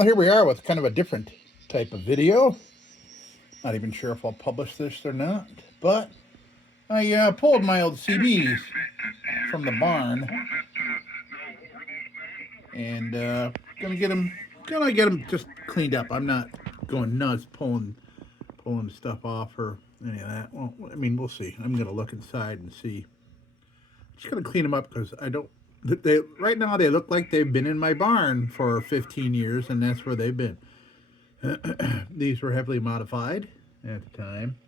Well, here we are with kind of a different type of video. Not even sure if I'll publish this or not, but I pulled my old CDs from the barn and gonna get them just cleaned up. I'm not going nuts pulling stuff off or any of that. Well, I mean, we'll see. I'm gonna look inside and see. Just gonna clean them up because I don't. They right now they look like they've been in my barn for 15 years, and that's where they've been. These were heavily modified at the time.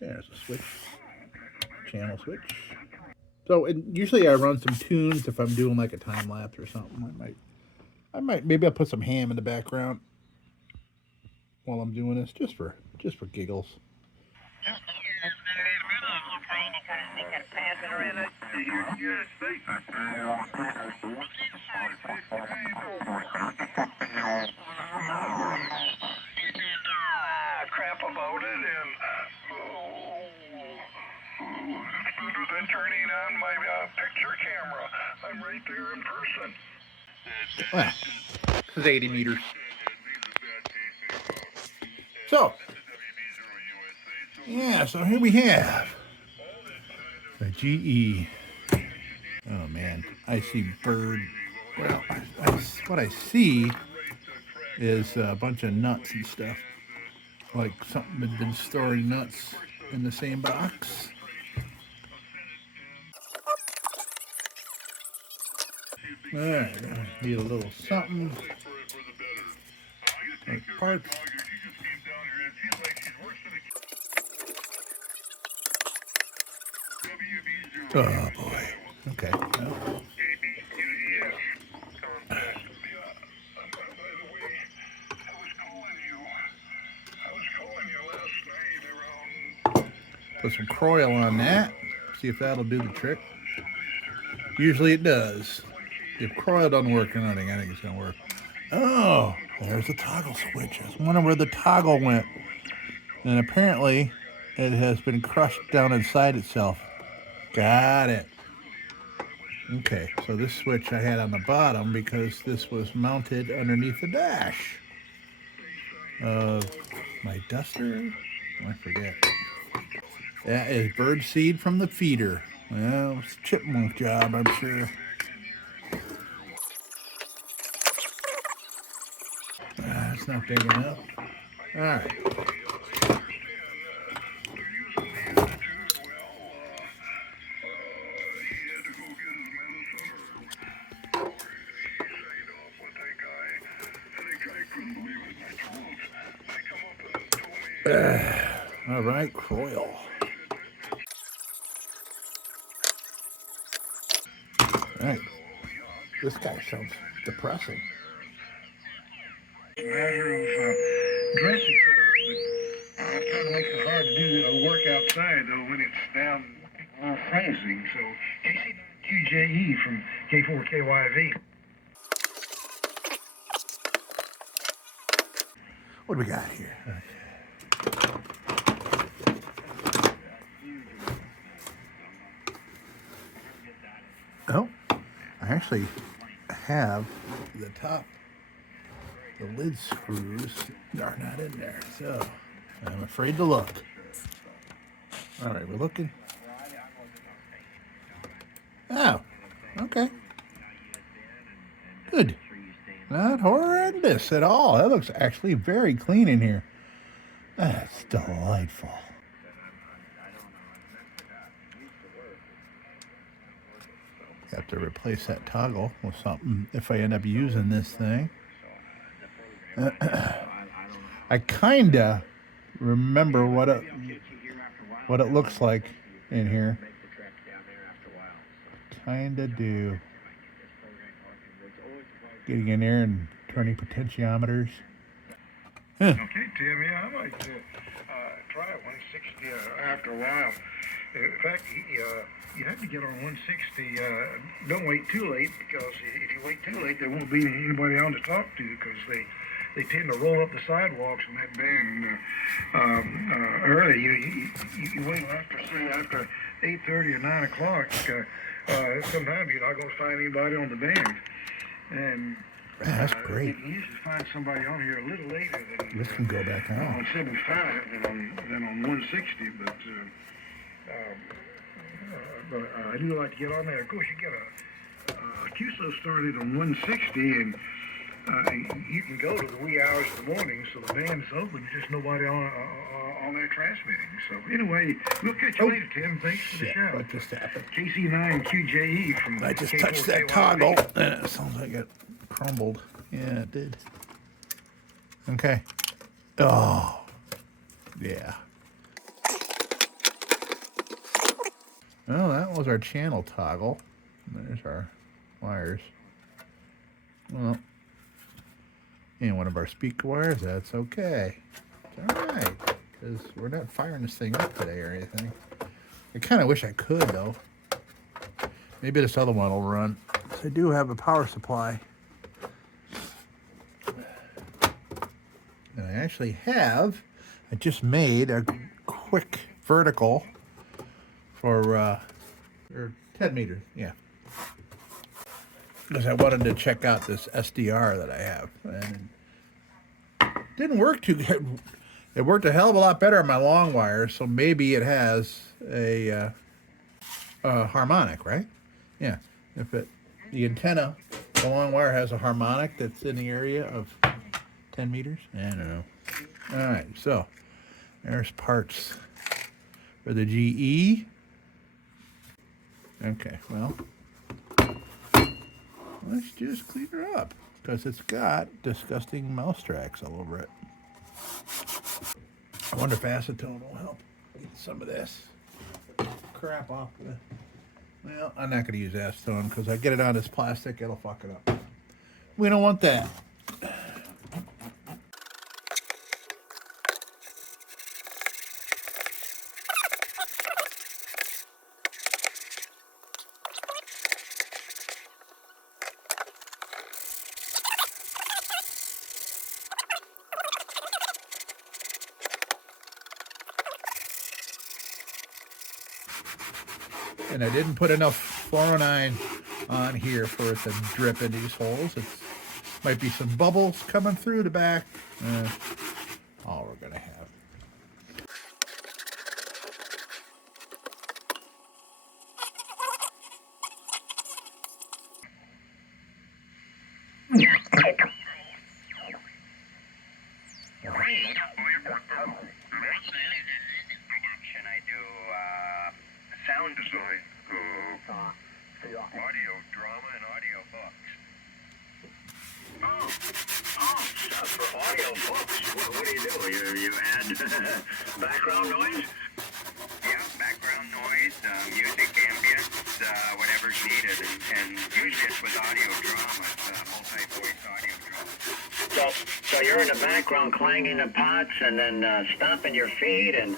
There's a switch, channel switch. So usually I run some tunes if I'm doing like a time lapse or something. Maybe I'll put some ham in the background while I'm doing this, just for giggles. Crap about it, and better than turning on my picture camera. I'm right there in person. Well, this is 80 meters. So, yeah, so here we have the GE. Oh man, I see bird. Well, what I see is a bunch of nuts and stuff. Like something had been storing nuts in the same box. Alright, need a little something. Like parts. Oh boy. Okay. Well. Put some Croil on that. See if that'll do the trick. Usually it does. If Croil doesn't work or nothing, I think it's gonna work. Oh, there's the toggle switch. I was wondering where the toggle went. And apparently it has been crushed down inside itself. Got it. Okay, so this switch I had on the bottom because this was mounted underneath the dash of my duster. I forget. That is bird seed from the feeder. Well, it's a chipmunk job, I'm sure. It's not big enough. All right. All right, Croil. All right. This guy sounds depressing. Matter of dressing for it, but it kind of makes it hard to do work outside though when it's down freezing. So KC9QJE from K4KYV. What do we got here? Okay. Oh, I actually have the top. The lid screws are not in there, so I'm afraid to look. All right, we're looking. Oh, okay. Good. Not horrendous at all. That looks actually very clean in here. That's delightful. Have to replace that toggle with something if I end up using this thing. I kinda remember what it looks like in here. Kinda do. Getting in there and turning potentiometers. Okay, Tim. Yeah, I might try 160 after a while. In fact, you have to get on 160. Don't wait too late, because if you wait too late, there won't be anybody on to talk to, because they tend to roll up the sidewalks in that band early. You wait after 8:30 or 9 o'clock. Sometimes you're not going to find anybody on the band. And that's great. You usually find somebody on here a little later than This can go back on. on 75 than on 160, but I do like to get on there. Of course, you get a QSO started on 160, and you can go to the wee hours of the morning, so the band's open. There's just nobody on there transmitting. So anyway, we'll catch you later, Tim. Thanks for the Shit, shout. what just happened? KC9QJE from I just K4KYD. touched that toggle, and it sounds like it crumbled. Yeah, it did. Okay. Oh, yeah. Well, that was our channel toggle. There's our wires. Well, and one of our speaker wires, that's okay. It's all right, because we're not firing this thing up today or anything. I kind of wish I could, though. Maybe this other one will run. I do have a power supply. And I actually have, I just made a quick vertical for, or 10 meters, yeah. Because I wanted to check out this SDR that I have. And it didn't work too good. It worked a hell of a lot better on my long wire, so maybe it has a harmonic, right? Yeah. If the antenna, the long wire has a harmonic that's in the area of 10 meters. I don't know. All right, so there's parts for the GE. Okay, well, let's just clean her up because it's got disgusting mouse tracks all over it. I wonder if acetone will help get some of this crap off of it. Well, I'm not going to use acetone because I get it on this plastic, it'll fuck it up. We don't want that. And I didn't put enough 409 on here for it to drip in these holes. It might be some bubbles coming through the back. All we're gonna have. I do sound design, audio drama, and audio books. Stuff for audio books. What do you do? You add background noise? Yeah, background noise, music, ambience, whatever's needed, and usually it's with audio drama, multi-voice audio drama. So you're in the background clanging the pots and then stomping your feet and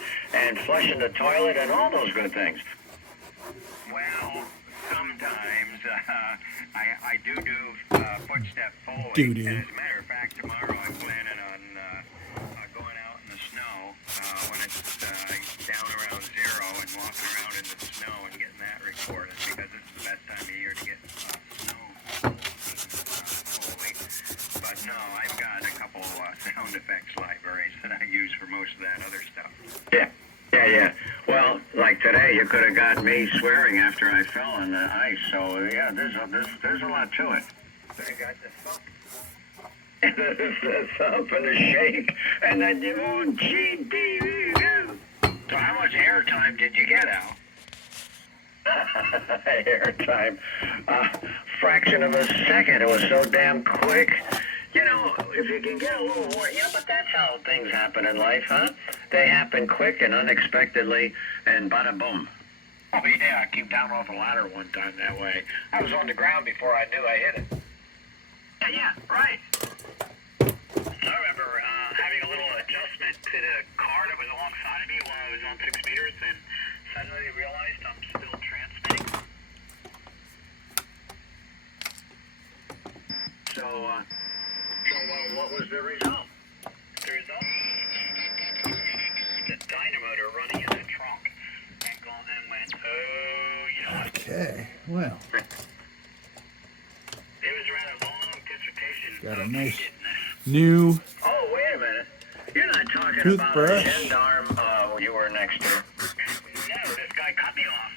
flushing the toilet and all those good things. Well, sometimes I do footstep forward. Doo-doo. And as a matter of fact, tomorrow I'm planning on going out in the snow when it's down around zero and walking around in the snow and getting that recorded because this is the best time of year to get snow fully. But no, I've got a couple sound effects libraries that I use for most of that other stuff. Yeah. Well, like today, you could have got me swearing after I fell on the ice. So yeah, there's a lot to it. I got the thump. The thump and the shake and then GD. So how much airtime did you get, Al? Airtime, fraction of a second. It was so damn quick. You know, if you can get a little more, but that's how things happen in life, huh? They happen quick and unexpectedly, and bada boom. Oh yeah, I came down off a ladder one time that way. I was on the ground before I knew I hit it. Yeah, right. I remember having a little adjustment to the car that was alongside of me while I was on 6 meters, and suddenly I realized I'm still transmitting. So what was the result? The result? The dynamotor running in the trunk and went, Okay, well. It was rather long dissertation Got a nice new Oh, wait a minute. You're not talking about the toothbrush. gendarme you were next to. No, this guy cut me off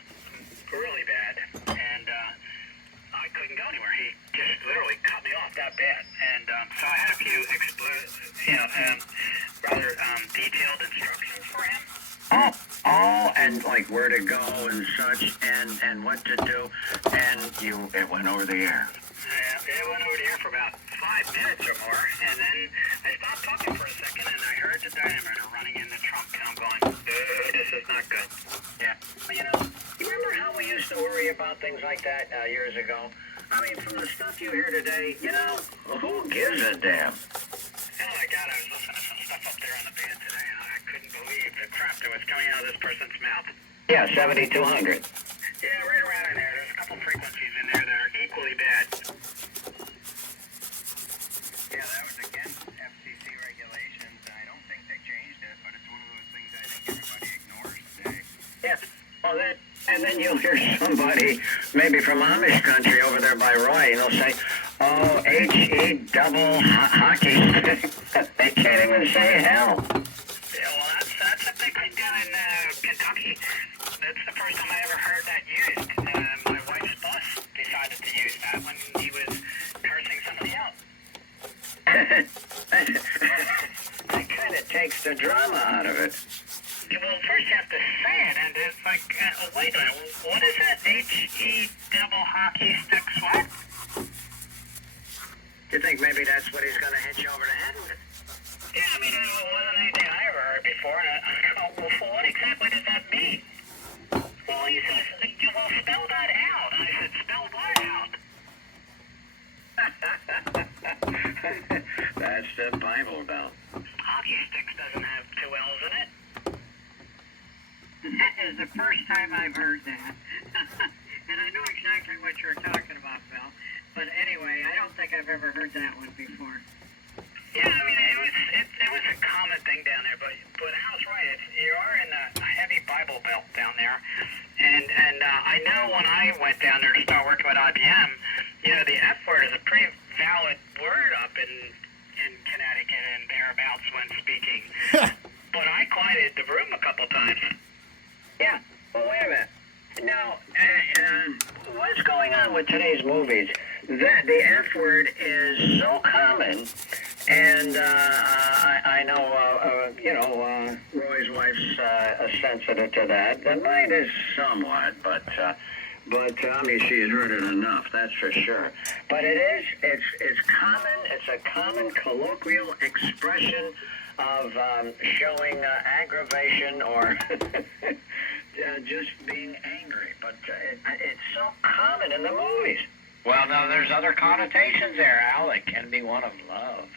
really bad, and I couldn't go anywhere. He just literally cut me off that bad, and so I had a few rather detailed instructions for him. Oh, and like where to go and such, and what to do, and it went over the air. It went over the air for about 5 minutes or more, and then I stopped talking for a second, and I heard the dynamo running in the trunk, and I'm going, this is not good. Yeah. Well, you remember how we used to worry about things like that years ago? I mean, from the stuff you hear today, who gives a damn? Oh my God, I was listening to some stuff up there on the band today, and I couldn't believe the crap that was coming out of this person's mouth. Yeah, 7200. Yeah, right around in there. There's a couple frequencies in there that are equally bad. Yeah, that was against FCC regulations. I don't think they changed it, but it's one of those things I think everybody ignores today. Yeah. Well, and then you'll hear somebody, maybe from Amish country over there by Roy, and they'll say, oh, H-E double hockey stick. They can't even say hell. Yeah, well, that's a big thing down in Kentucky. That's the first time I ever heard that used. My wife's boss decided to use that when he was cursing somebody out. That kind of takes the drama out of it. Well, first you have to say it, and it's like, wait a minute, what is it? H-E double hockey stick what? You think maybe that's what he's going to hit you over the head with? Yeah, I mean, it wasn't anything I ever heard before. Well, what exactly does that mean? Well, he says, well, spell that out. And I said, spell what out? That's the Bible Belt. Hockey sticks doesn't have 2 L's in it. That is the first time I've heard that. And I know exactly what you're talking about, Bill. But anyway, I don't think I've ever heard that one before. Yeah, I mean, it was a common thing down there, but Al's right. You are in a heavy Bible Belt down there, and I know when I went down there to start working with IBM, the F word is a pretty valid word up in Connecticut and thereabouts when speaking. But I quieted the room a couple times. Yeah. Well, wait a minute. Now, what's going on with today's movies? The F word is so common, and I know, Roy's wife's sensitive to that. And mine is somewhat, but I mean, she's heard it enough, that's for sure. But it's common. It's a common colloquial expression of showing aggravation or just being angry. But it's so common in the movies. Well, no, there's other connotations there, Al. It can be one of love.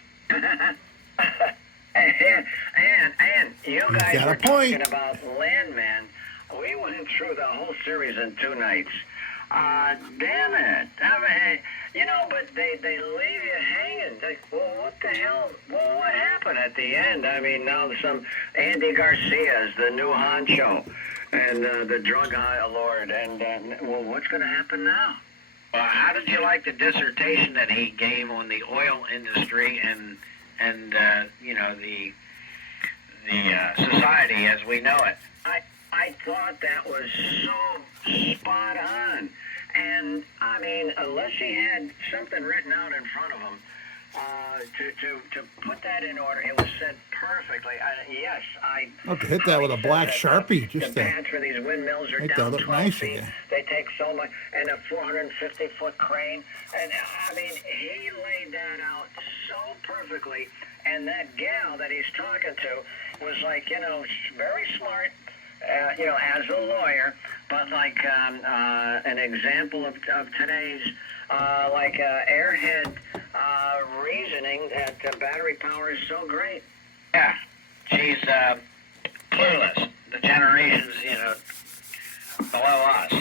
and you guys got a were point. talking about Landman. We went through the whole series in 2 nights. Damn it. I mean, but they leave you hanging. Well, what the hell? Well, what happened at the end? I mean, now some Andy Garcia's the new honcho and the drug lord. And, well, what's going to happen now? Well, how did you like the dissertation that he gave on the oil industry and the society as we know it? I thought that was so spot on. And, I mean, unless he had something written out in front of him, to put that in order, it was said perfectly. Yes, I Okay, hit that with a black Sharpie. The Just pads for these windmills are make that down look 12 nice feet. again. They take so much, and a 450-foot crane. And, I mean, he laid that out so perfectly. And that gal that he's talking to was like, very smart. As a lawyer, but like an example of today's airhead reasoning that battery power is so great. Yeah, she's clueless. The generations, below us.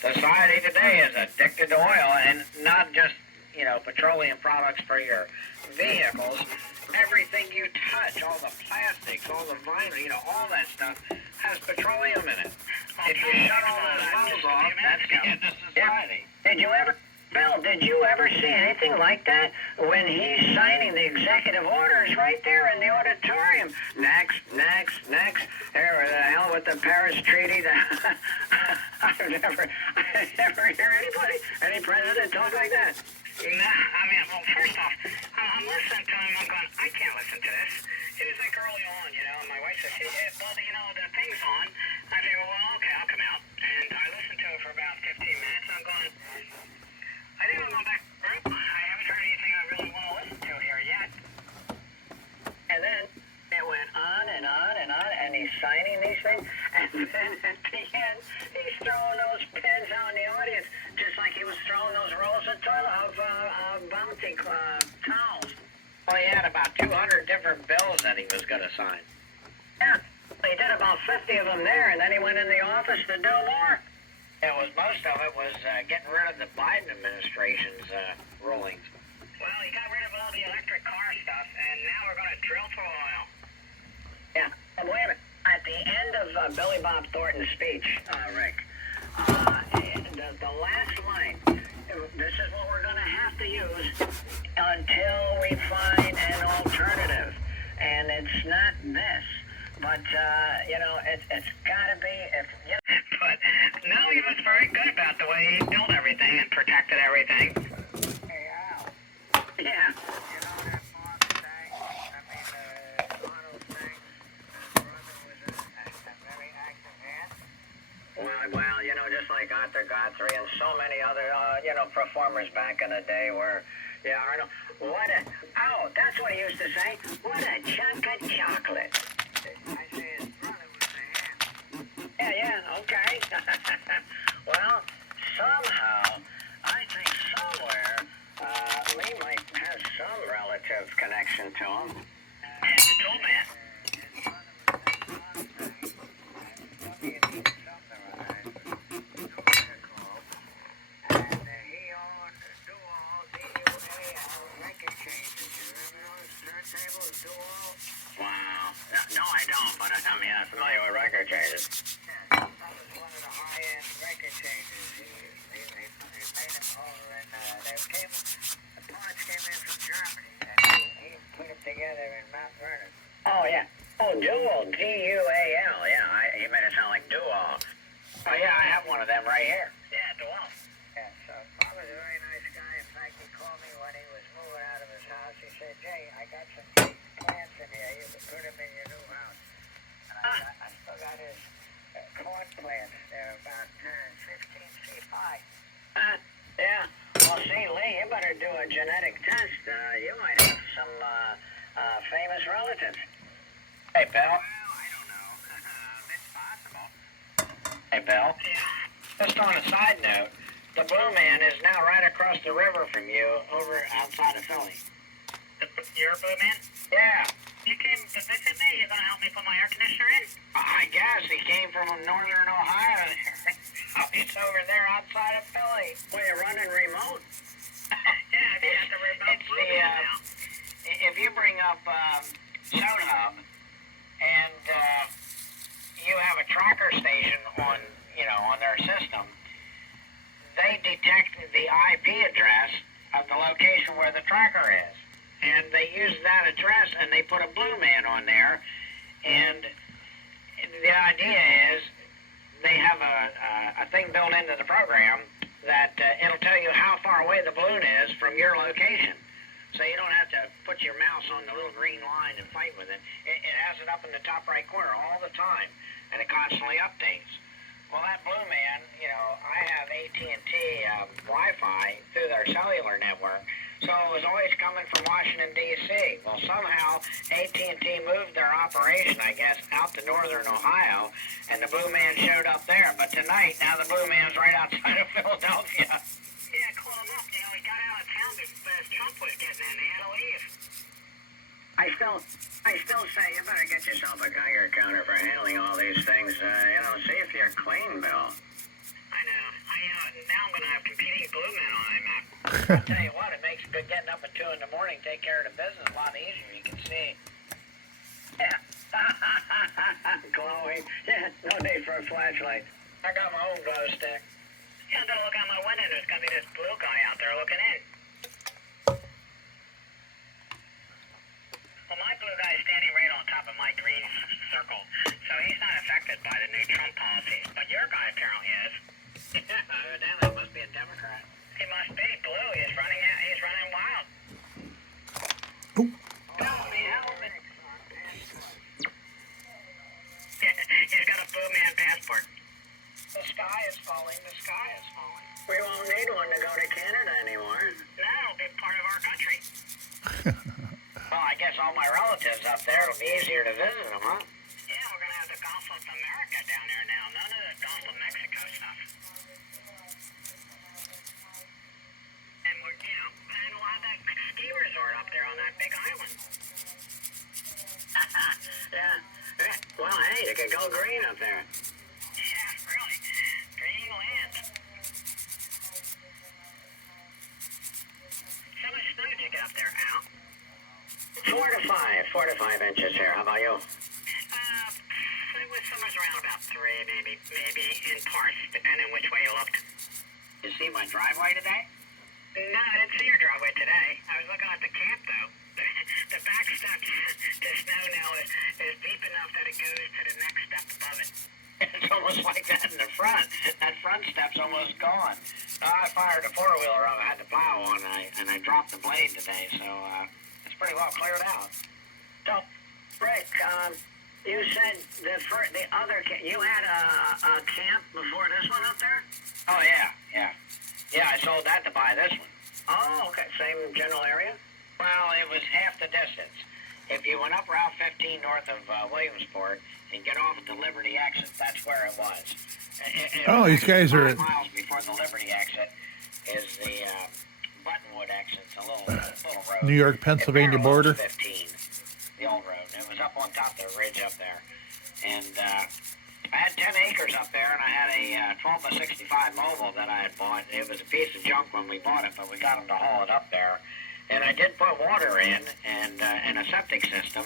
Society today is addicted to oil, and not just, petroleum products for your vehicles. Everything you touch, all the plastics, all the vinyl, all that stuff has petroleum in it. If you shut all those valves off, that's the end of society. Did you ever Bill, did you ever see anything like that when he's signing the executive orders right there in the auditorium? Next, next, next. Here, the hell with the Paris Treaty. I've never hear anybody, any president talk like that. Nah, I mean, well, first off, I'm listening to him. I'm going, I can't listen to this. It was like early on, you know, and my wife says, hey, well, you know, the thing's on. I say, well, okay, I'll come out. And I listened to it for about 15 minutes. I'm going, I think I'm going back to the group. I haven't heard anything I really want to listen to here yet. And then it went on and on and on, and he's signing these things. And then at the end, he's throwing those pins out in the audience, just like he was throwing those rolls of bounty towels. Well, he had about 200 different bills that he was going to sign. Yeah, he did about 50 of them there, and then he went in the office to do more. It was, most of it was getting rid of the Biden administration's rulings. Well, he got rid of all the electric car stuff, and now we're going to drill for oil. Yeah, but wait a minute. At the end of Billy Bob Thornton's speech, Rick, the last line, this is what we're going to have to use until we find an alternative. And it's not this, but, you know, it's got to be, if, you know. But no, he was very good about the way he built everything and protected everything. Hey, Al. Yeah. You know that Bob thing? I mean, the auto thing? His brother was a very active man. Well, you know, just like Arthur Guthrie and so many other, you know, performers back in the day were, yeah, Arnold, what a, oh, that's what he used to say, what a chunk of chocolate. I say his brother was a ham. Yeah, okay. Well, somehow, I think somewhere, Lee might have some relative connection to him. And the tool man. Wow. No, I don't, but I mean, I'm familiar with record changes. Yeah, that was one of the high-end record changes. They made them over in, the parts came in from Germany, and he put them together in Mount Vernon. Oh, yeah. Oh, Dual, D-U-A-L, yeah, he made it sound like Dual. Oh, yeah, I have one of them right here. Yeah, Dual. Yeah, so Bob was a very nice guy. In fact, he called me when he was moving out of his house. He said, Jay, I got some plants in here. You can put them in your new house. And I still got his corn plants. They're about 15 feet high. Yeah. Well, see, Lee, you better do a genetic test. You might have some famous relatives. Hey, Bill. Well, I don't know. It's possible. Hey, Bill. Just on a side note, the Blue Man is now right across the river from you over outside of Philly. You're a Blue Man? Yeah. You came to visit me? You're going to help me put my air conditioner in? I guess. He came from northern Ohio. He's over there outside of Philly. Well, you're running remote. Yeah, it's the remote Blue Man now. If you bring up SoHub and you have a tracker station on, you know, on their system, they detect the IP address of the location where the tracker is. And they use that address and they put a Blue Man on there. And the idea is they have a thing built into the program that it'll tell you how far away the balloon is from your location. So you don't have to put your mouse on the little green line and fight with it. It has it up in the top right corner all the time, and it constantly updates. Well, that Blue Man, you know, I have AT&T Wi-Fi through their cellular network, so it was always coming from Washington, D.C. Well, somehow AT&T moved their operation, I guess, out to northern Ohio, and the Blue Man showed up there. But tonight, now the Blue Man's right outside of Philadelphia. Yeah, call him up. You know, he got out of town as Trump was getting in. They had to leave. I still say you better get yourself a Geiger counter for handling all these things. You know, see if you're clean, Bill. I know. Now I'm going to have competing Blue Men on my map. I'll tell you what, it makes good getting up at 2 in the morning, take care of the business a lot easier. You can see. Yeah. Glowing. Yeah, no need for a flashlight. I got my own glow stick. Yeah, I'm gonna look out my window. There's gonna be this blue guy out there looking in. Well, my blue guy is standing right on top of my green circle, so he's not affected by the new Trump policies. But your guy apparently is. Evidently, must be a Democrat. He must be blue. He's running out. He's running wild. Oop. Help me, help me. He's got a blue man passport. The sky is falling. The sky is falling. We won't need one to go to Canada anymore. No, it'll be part of our country. Well, I guess all my relatives up there, it'll be easier to visit them, huh? Yeah, we're going to have the Gulf of America down there now. None of the Gulf of Mexico stuff. And and we'll have that ski resort up there on that big island. Yeah. Well, hey, you could go green up there. Yeah, really. Green land. How much snow did you get up there, Al? 4 to 5 inches here. How about you? It was somewhere around about 3, maybe in parts, depending which way you looked. You see my driveway today? No, I didn't see your driveway today. I was looking at the camp, though. The back steps to snow now is deep enough that it goes to the next step above it. It's almost like that in the front. That front step's almost gone. I fired a four-wheeler up. I had to plow one, and I dropped the blade today, so it's pretty well cleared out. So, Rick, you said the other you had a camp before this one up there? Oh, yeah. Yeah, I sold that to buy this one. Oh, okay. Same general area? Well, it was half the distance. If you went up Route 15 north of Williamsport and get off at the Liberty exit, that's where it was. Oh, these guys are 5 miles before the Liberty exit is the Buttonwood exit. It's a little road. New York, Pennsylvania It parallels border. 15, the old road. It was up on top of the ridge up there. And I had 10 acres up there, and I had a 12 by 65 mobile that I had bought. It was a piece of junk when we bought it, but we got them to haul it up there. And I did put water in and a septic system,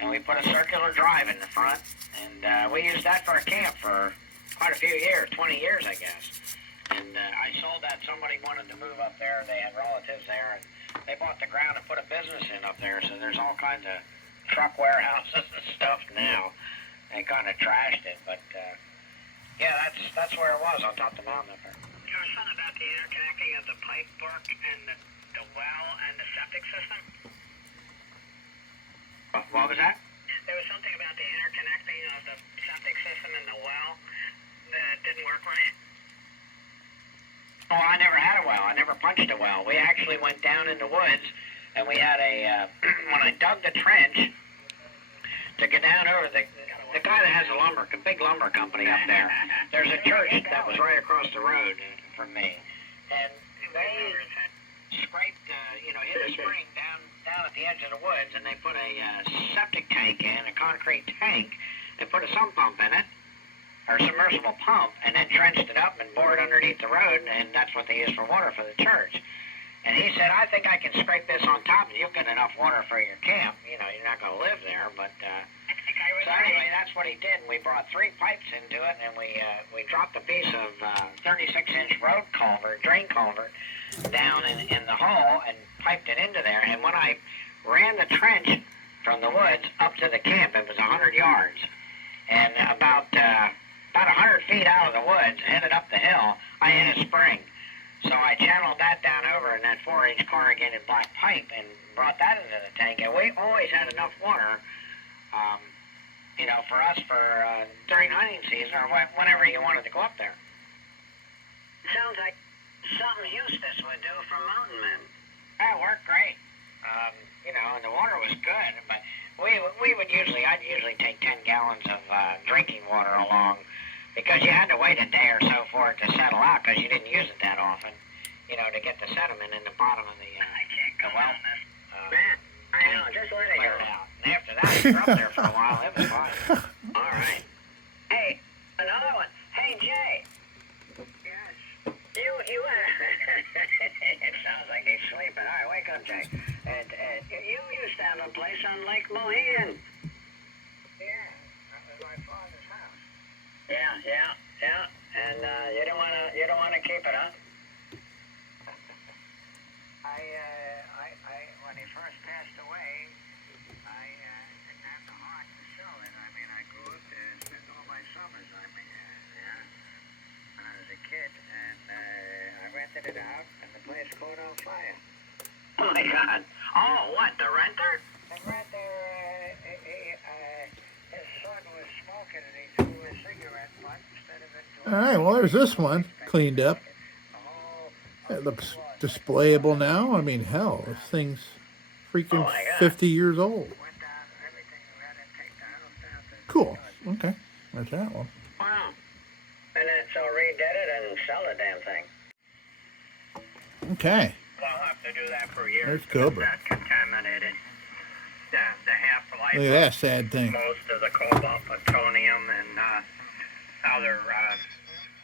and we put a circular drive in the front, and we used that for a camp for quite a few years, 20 years, I guess. And I sold that. Somebody wanted to move up there. They had relatives there, and they bought the ground and put a business in up there. So there's all kinds of truck warehouses and stuff now. They kind of trashed it, but yeah, that's where it was on top of the mountain up there. There was something about the interconnecting of the pipe work and the well and the septic system. What was that? There was something about the interconnecting of the septic system and the well that didn't work right. Oh, I never had a well. I never punched a well. We actually went down in the woods, and we had when I dug the trench to get down over the guy that has a big lumber company up there, there's a church that was right across the road from me, and they scraped, hit a spring down at the edge of the woods, and they put a septic tank in, a concrete tank, and put a sump pump in it, or submersible pump, and then trenched it up and bored underneath the road, and that's what they use for water for the church. And he said, I think I can scrape this on top, and you'll get enough water for your camp. You're not going to live there, but... So anyway, that's what he did. We brought 3 pipes into it, and we dropped a piece of 36-inch road culvert, drain culvert, down in the hole and piped it into there. And when I ran the trench from the woods up to the camp, it was 100 yards. And about 100 feet out of the woods, headed up the hill, I hit a spring. So I channeled that down over in that 4-inch corrugated black pipe and brought that into the tank. And we always had enough water, for us during hunting season or whenever you wanted to go up there. Sounds like something Eustace would do for mountain men. That worked great. And the water was good, but I'd usually take 10 gallons of drinking water along because you had to wait a day or so for it to settle out because you didn't use it that often, to get the sediment in the bottom of the well. I know, just let it go. Out. And after that, we were up there for a while. It was fine. All right. Hey, another one. Hey, Jay. Yes. You it sounds like he's sleeping. All right, wake up, Jay. And you used to have a place on Lake Mohegan. Yeah, that was my father's house. Yeah. And you don't wanna keep it, huh? When he first passed away, I didn't have the heart to sell it. I mean, I grew up there and spent all my summers. I mean, when I was a kid, and I rented it out, and the place caught on fire. Oh my God. Oh, what, the renter? The renter, his son was smoking, and he threw a cigarette butt instead of it. All right, well, there's this one cleaned up. It looks displayable now. I mean, hell, this thing's freaking Oh my God. 50 years old. Went down everything. We had to take the house down to Cool. Okay, that's that one. Wow. And then so redid it and sell the damn thing. Okay, We'll have to do that for years. there's Cobra. That contaminated. The half-life Look at that sad thing. most of the cobalt, plutonium, and other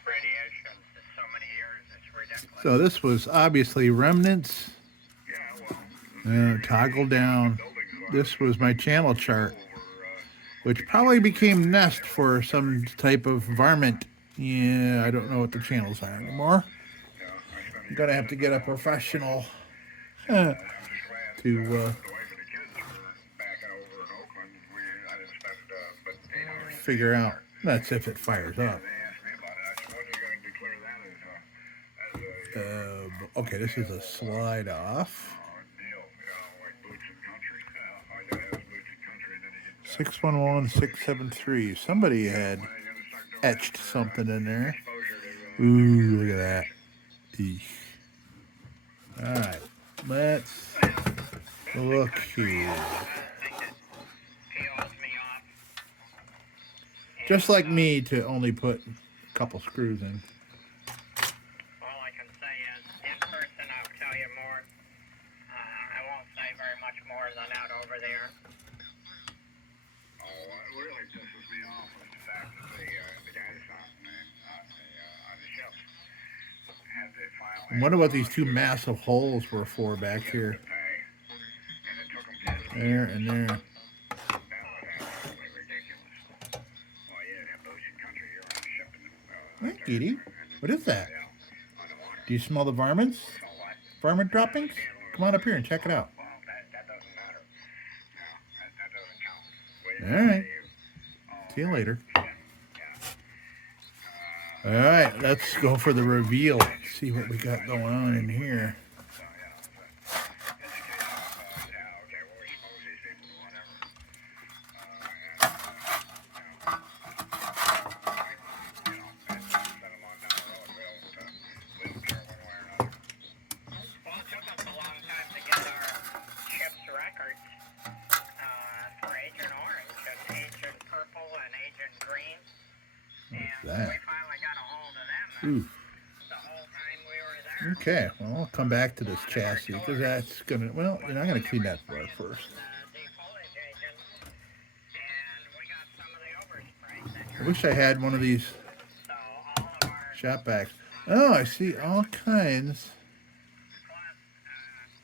radiation for so many years. It's ridiculous. So this was obviously remnants. Toggle down. This was my channel chart, which probably became nest for some type of varmint. Yeah, I don't know what the channels are anymore. I'm gonna have to get a professional to figure out. That's if it fires up. Okay, this is a slide off. 611673. Somebody had etched something in there. Ooh, look at that. Eesh. All right, let's look here. Just like me to only put a couple screws in. All I can say is, in person, I'll tell you more. I won't say very much more than that over there. What really pisses me off was the fact that the guys on the ships had the file. I wonder what these two massive holes were for back here. There and there. Hey, Edie, what is that? Do you smell the varmints? Varmint droppings? Come on up here and check it out. All right. See you later. All right, let's go for the reveal. See what we got going on in here. Ooh. Okay, well, I'll come back to this chassis because that's gonna. Well, you're not gonna clean that part first. I wish I had one of these shop backs. Oh, I see all kinds.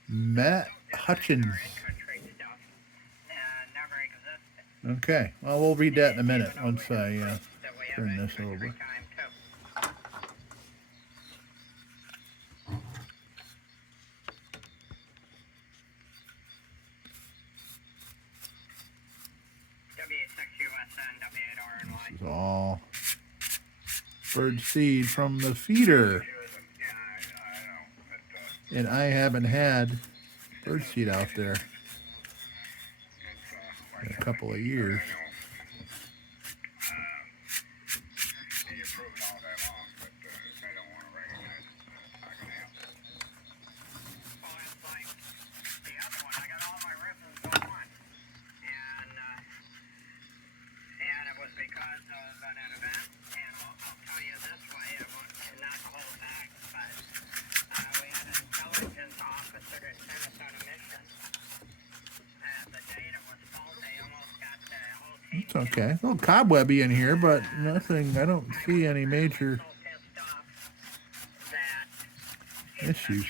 Matt Hutchins. Okay, well, we'll read that in a minute once I turn this over. This is all bird seed from the feeder. And I haven't had bird seed out there in a couple of years. It's okay. A little cobwebby in here, but nothing. I don't see any major issues.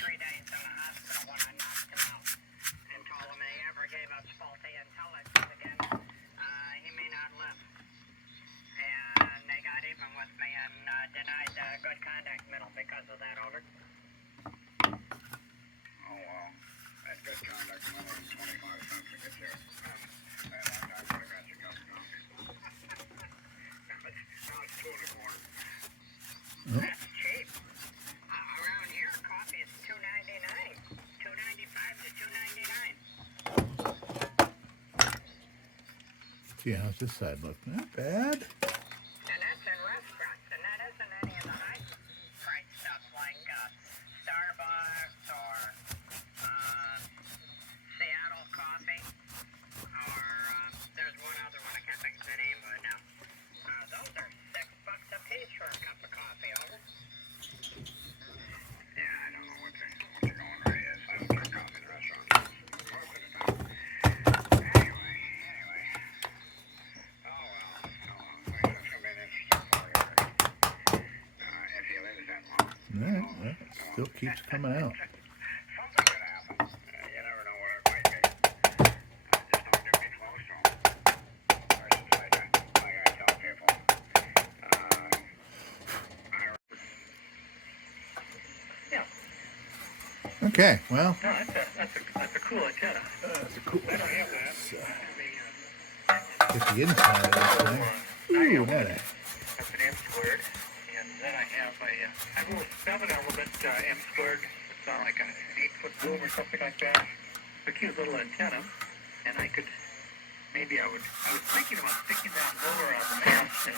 Denied See how's this side look? Not bad. And that's in restaurants, and that isn't any of the high price stuff like Starbucks or Seattle Coffee, or there's one other one, I can't think of the name right now. Those are $6 a piece for a cup of coffee, over. Yeah, I don't know what they're going right is. I don't drink coffee in the restaurant. Anyway. Oh well. It's gonna be an interesting story. If he lives that long. Yeah, well, it still keeps coming out. Something could happen. You never know where it might be. Just don't get me close to him. Versus like I tell people. Okay, well, No, that's a cool antenna. that's a cool. I don't have that. Get the inside of this thing. Ooh, that. That's an M squared. And then I have a little 7-element M squared. It's not like an 8-foot boom or something like that. It's a cute little antenna. And I was thinking about sticking that lower on the mast and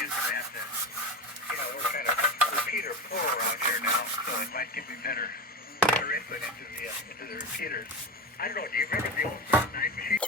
using that to, we're kind of repeater pull around here now, so it might give me better input into the repeaters. I don't know, do you remember the old 9 machine?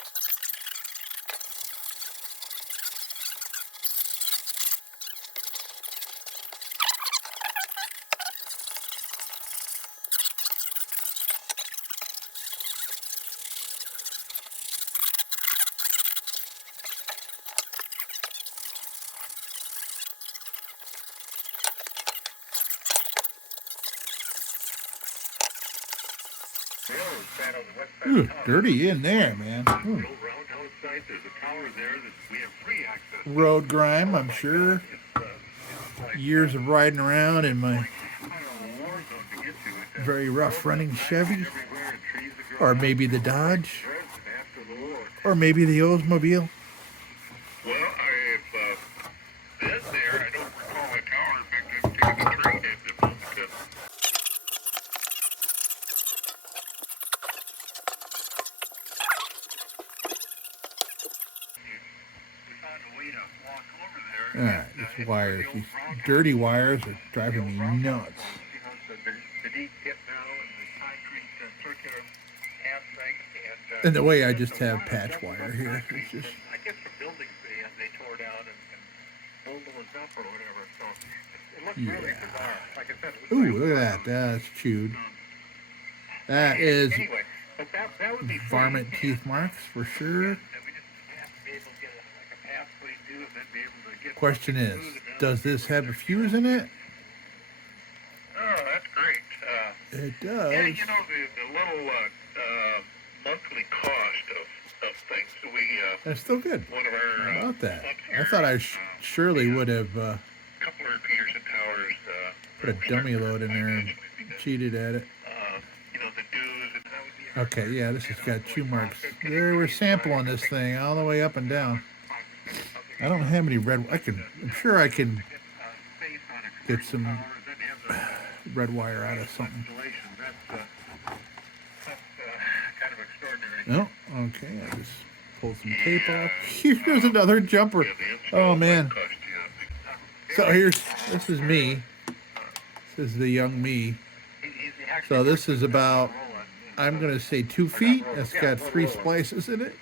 Ooh, dirty in there, man. Ooh. Road grime, I'm sure. Years of riding around in my very rough running Chevy. Or maybe the Dodge. Or maybe the Oldsmobile. Well, I've been there. I don't recall a tower taking the train in the Alright, these wires, these dirty wires are driving me nuts. And the way I just have patch wire here, it's just... I guess from buildings they tore down and rolled those up or whatever, so it looks really bizarre. Like I said, it looks Ooh, look at that, that's chewed. That is anyway, but that would be varmint teeth marks for sure. Question is, does this have a fuse in it? Oh, that's great. It Yeah, does. the little monthly cost of things. We That's still good. one of our How about that? I thought I surely would have couple of repeaters and towers. put a dummy load in there and cheated at it. The dues. And that would be Okay, yeah, this has got chew marks. We're sampling this thing all the way up and down. I don't have any red. I'm sure I can get some red wire out of something. kind of extraordinary. No, okay, I just pulled some tape off. Here's another jumper. Oh man. So this is me. This is the young me. So this is about, I'm gonna say 2 feet. It's got 3 splices in it.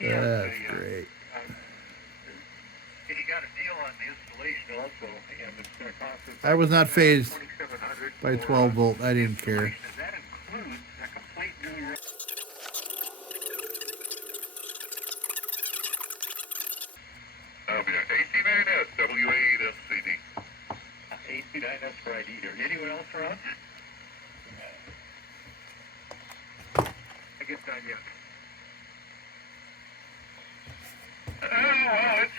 That's great. He got a deal on the installation also, and it's going to cost us. I was not phased by 12 volt. I didn't care. That includes a complete new. AC9S, W8MCD. AC9S for ID here. Anyone else around? I guess not yet. Well, it's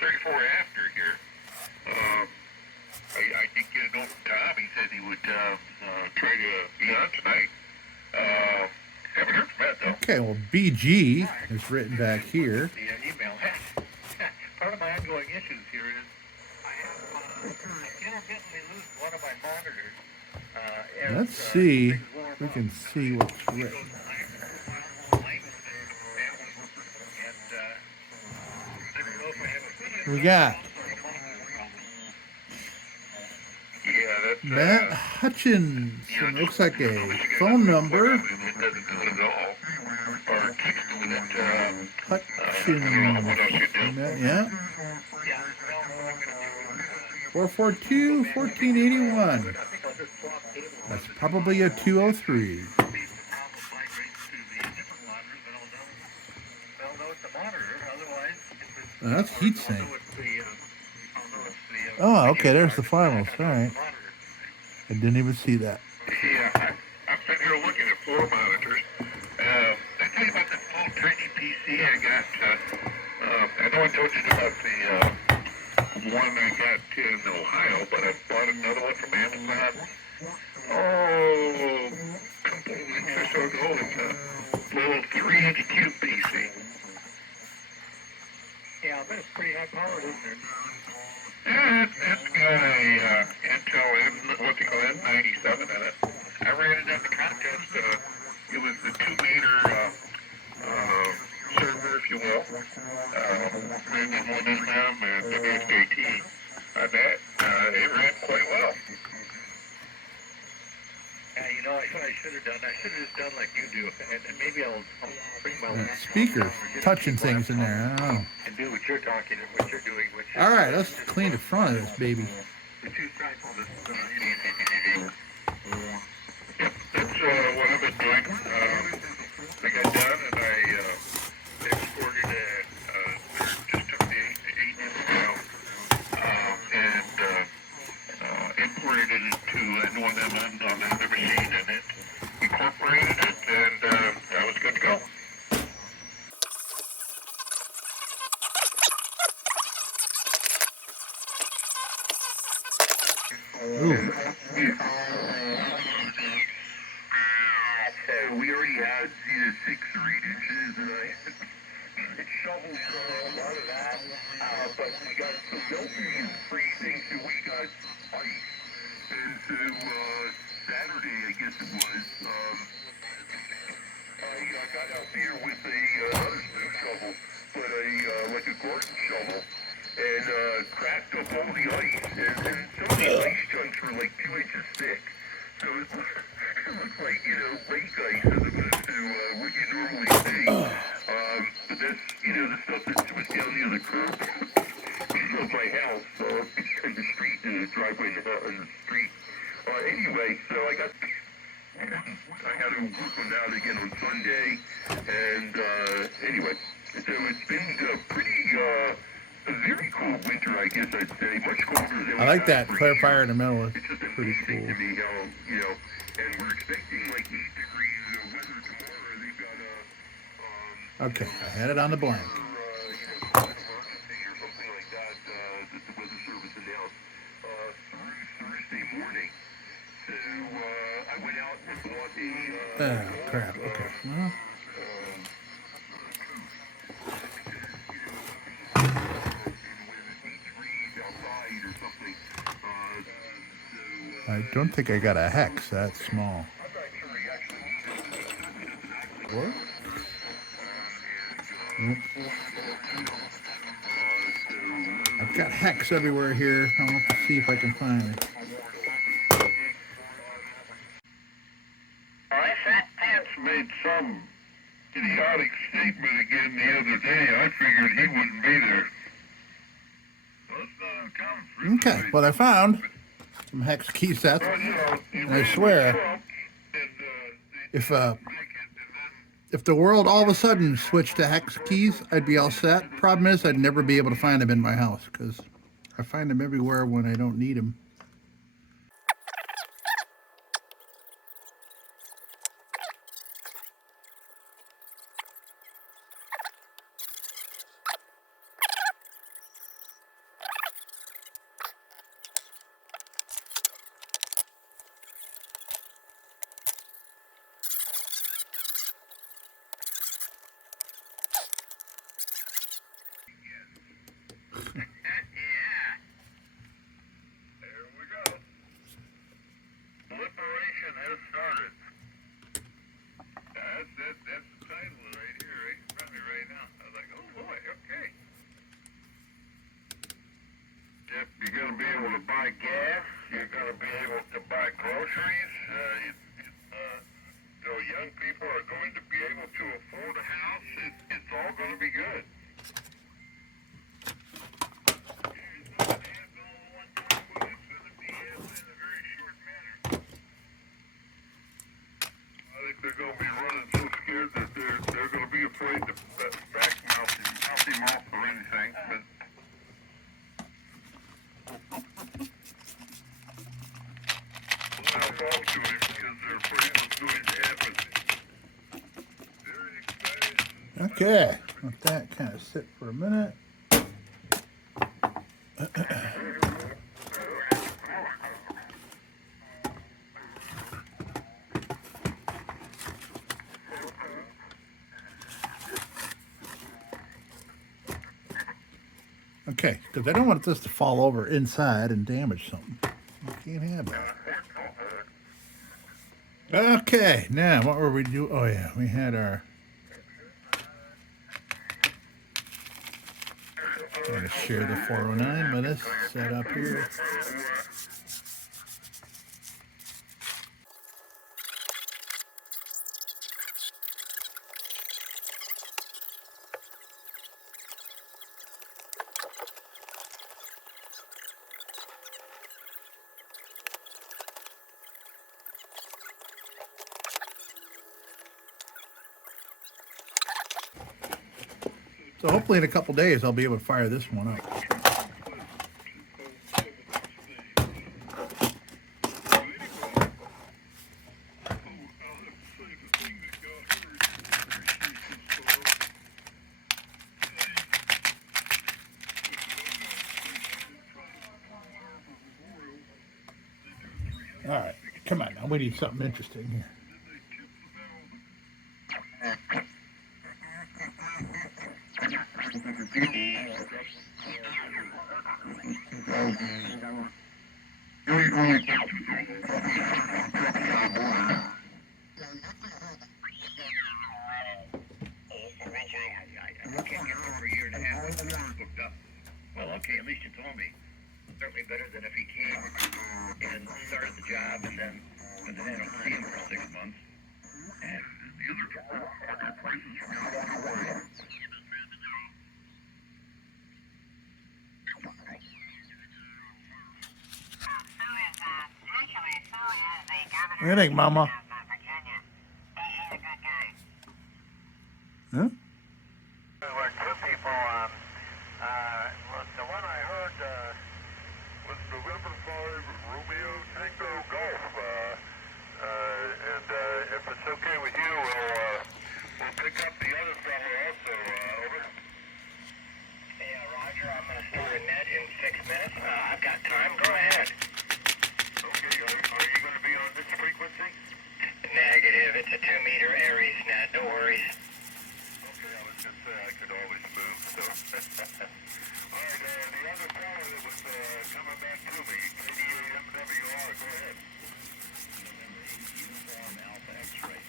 34 after here. I did get a note from Tom. He said he would try to be on tonight. Haven't heard from Ed, though. Okay, well, BG is written back here. The email. Part of my ongoing issues here is I have intermittently lose one of my monitors. Let's see if we can see what's written. We got Matt Hutchins. And looks like a phone number. Hutchins. Yeah. 442-1481. That's probably a 203. Oh, that's heat sink. Oh, okay, there's the finals. All right. I didn't even see that. Yeah, I'm sitting here looking at floor monitors. I tell you about that little tiny PC I got. I know I told you about the one I got in Ohio, but I bought another one from Amazon. Oh, a couple weeks or so ago. It's a little 3-inch cube PC. Yeah, I bet it's pretty high powered, isn't it? Yeah, it's got a Intel what they call N97 in it. I ran it in the contest. It was the 2-meter server, if you will. Ran with one MM and WSJT. I bet it ran quite well. Yeah, you know, what I should have done? I should have just done like you do, and maybe I'll bring my That speaker touching things in there. I don't know. and do what you're talking and what you're doing. Which is, All right, let's clean the front of this baby. the two sides of this. Yep, that's what I've been doing. I got done and I exported it. Just took the 8-inch out and imported it to a 1mm on another machine and it incorporated it and I was good to go. Ooh. So we already had 6 or 8 inches and it shoveled a lot of that, but we got the building is freezing, so we got ice. And so Saturday, I guess it was, I got out there with another snow shovel, but like a garden shovel, and cracked up all the ice, and some of the ice chunks were like 2 inches thick. So it looks like, lake ice as opposed to what you normally see. But that's, the stuff that was down near the curb of my house, in the street, in the driveway in the street. Anyway, so I had to work on that again on Sunday, and anyway, so it's been a very cool winter, I guess I'd say, much colder than I like that for clarifier here. in the middle. It's just Pretty amazing cool. to me how, and we're expecting like 8 degrees weather tomorrow. They've got Okay, I had it on the blank. emergency or something like that that the weather service announced through Thursday morning. So I went out and bought Oh, crap. Okay. Well, I don't think I got a hex that small. What? Nope. I've got hex everywhere here. I'll have to see if I can find it. Fat Pants made some idiotic statement again the other day. I figured he wouldn't be there. Okay, well I found some hex key sets. And I swear, if the world all of a sudden switched to hex keys, I'd be all set. Problem is, I'd never be able to find them in my house because I find them everywhere when I don't need them. buy gas. You're going to be able to buy groceries. Young people are going to be able to afford a house. It's all going to be good. I think they're going to be running so scared that they're going to be afraid to back mouth him off or anything. But we'll now talk to him because they're afraid what's going to happen. Okay, let that kind of sit for a minute. Okay, because I don't want this to fall over inside and damage something. You can't have that. Okay, now what were we doing? Oh yeah, we had our. Going to share the 409 with us. Set up here. So hopefully in a couple days I'll be able to fire this one up. All right, come on now, we need something interesting here. Well, okay, at least you told me. Certainly better than if he came and started the job and then I don't see him for 6 months. And the other prices are going away. What do you think, Mama? Huh? There were two people, the one I heard was November 5 Romeo Tango Golf, and if it's okay with you, we'll pick up the other fellow also, over. Yeah, Roger, I'm going to start a net in 6 minutes. I've got time. Go ahead. Okay, are you going to be on this frequency? Negative. It's a 2-meter Aries net. No worries. Okay, I was going to say I could always move, so. All right, the other fellow that was coming back to me, KDAMWR, go ahead. Uniform Alpha X-ray.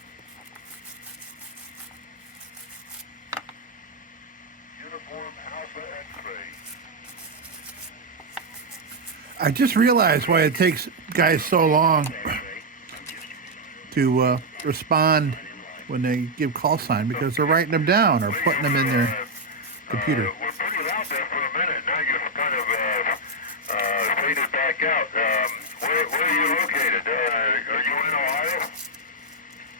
Uniform Alpha X-ray. I just realized why it takes guys so long to respond when they give call sign, because they're writing them down or putting them in their computer. We're pretty loud there for a minute. Now you're kind of faded back out. Where are you located? Are you in Ohio?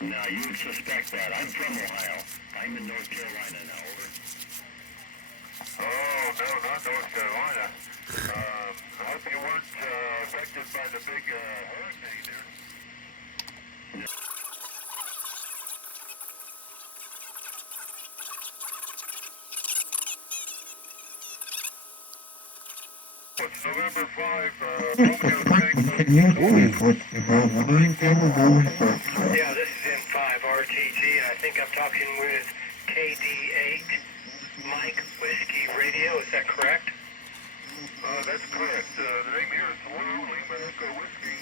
No, you would suspect that. I'm from Ohio. I'm in North Carolina now, over. Oh, no, not North Carolina. I hope you weren't affected by the big hurricane there. It's November 5, Yeah, this is M5 RTG, and I think I'm talking with KD8 Mike Whiskey Radio. Is that correct? That's correct. The name here is Lima Echo Whiskey.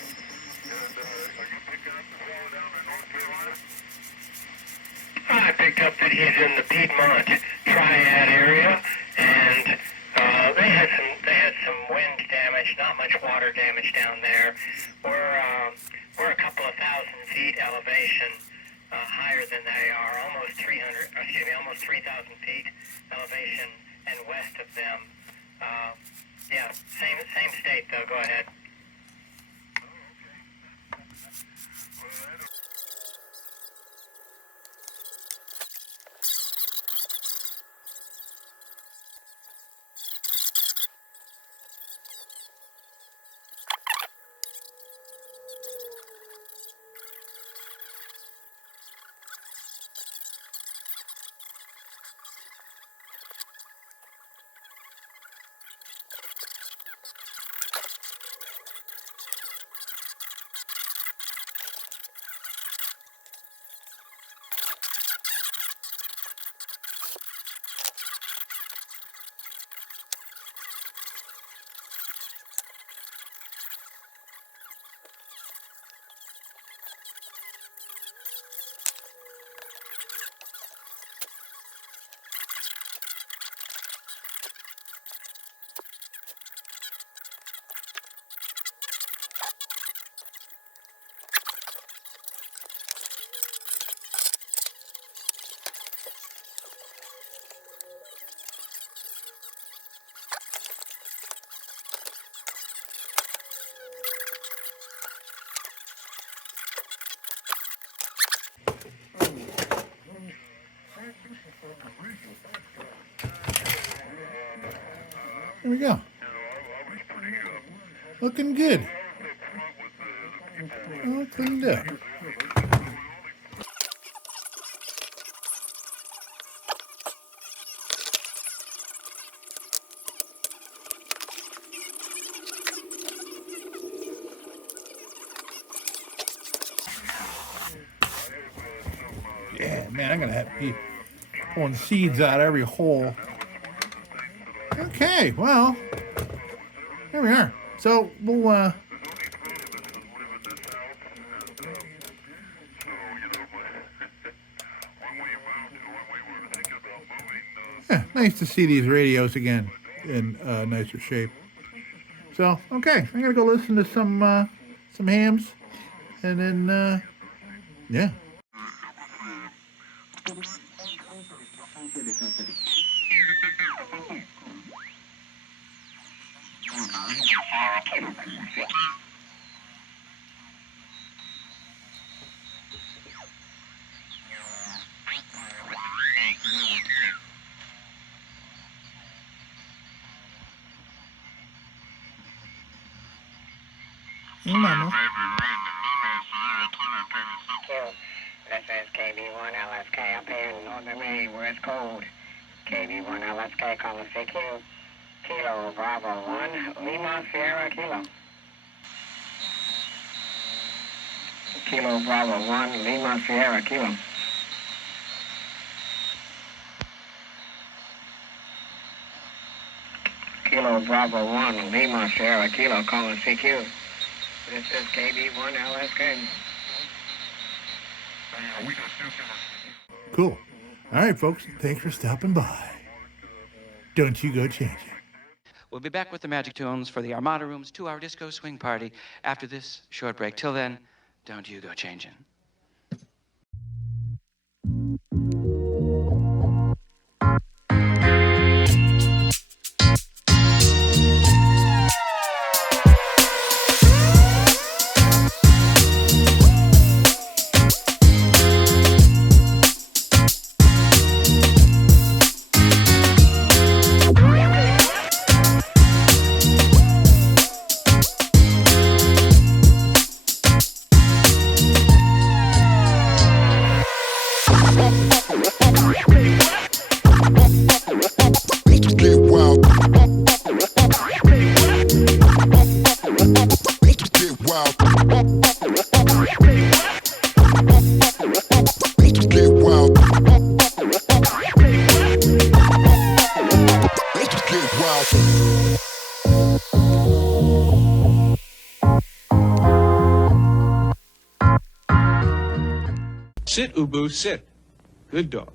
And are you picking up the fellow down in North Carolina? I picked up that he's in the Piedmont Triad area, and they had some wind damage, not much water damage down there. We're a couple of thousand feet elevation higher than they are, almost 3,000 feet elevation and west of them. Yeah, same state though. Go ahead. There we go. Looking good. All cleaned up. Yeah, man, I'm gonna have to be pulling seeds out of every hole. Okay, well, here we are. So we'll yeah, nice to see these radios again in nicer shape. So okay, I'm gonna go listen to some hams, and then yeah. Hey, Mama. This is KB1 LSK up here in northern Maine where it's cold. KB1 LSK calling CQ. Kilo Bravo 1, Lima Sierra Kilo. Kilo Bravo 1, Lima Sierra Kilo. Kilo Bravo 1, Lima Sierra Kilo calling CQ. This is KB1 LSK. Cool. All right, folks. Thanks for stopping by. Don't you go changing. We'll be back with the Magic Tunes for the Armada Room's 2-hour disco swing party after this short break. Till then, don't you go changing. Sit, Ubu, sit. Good dog.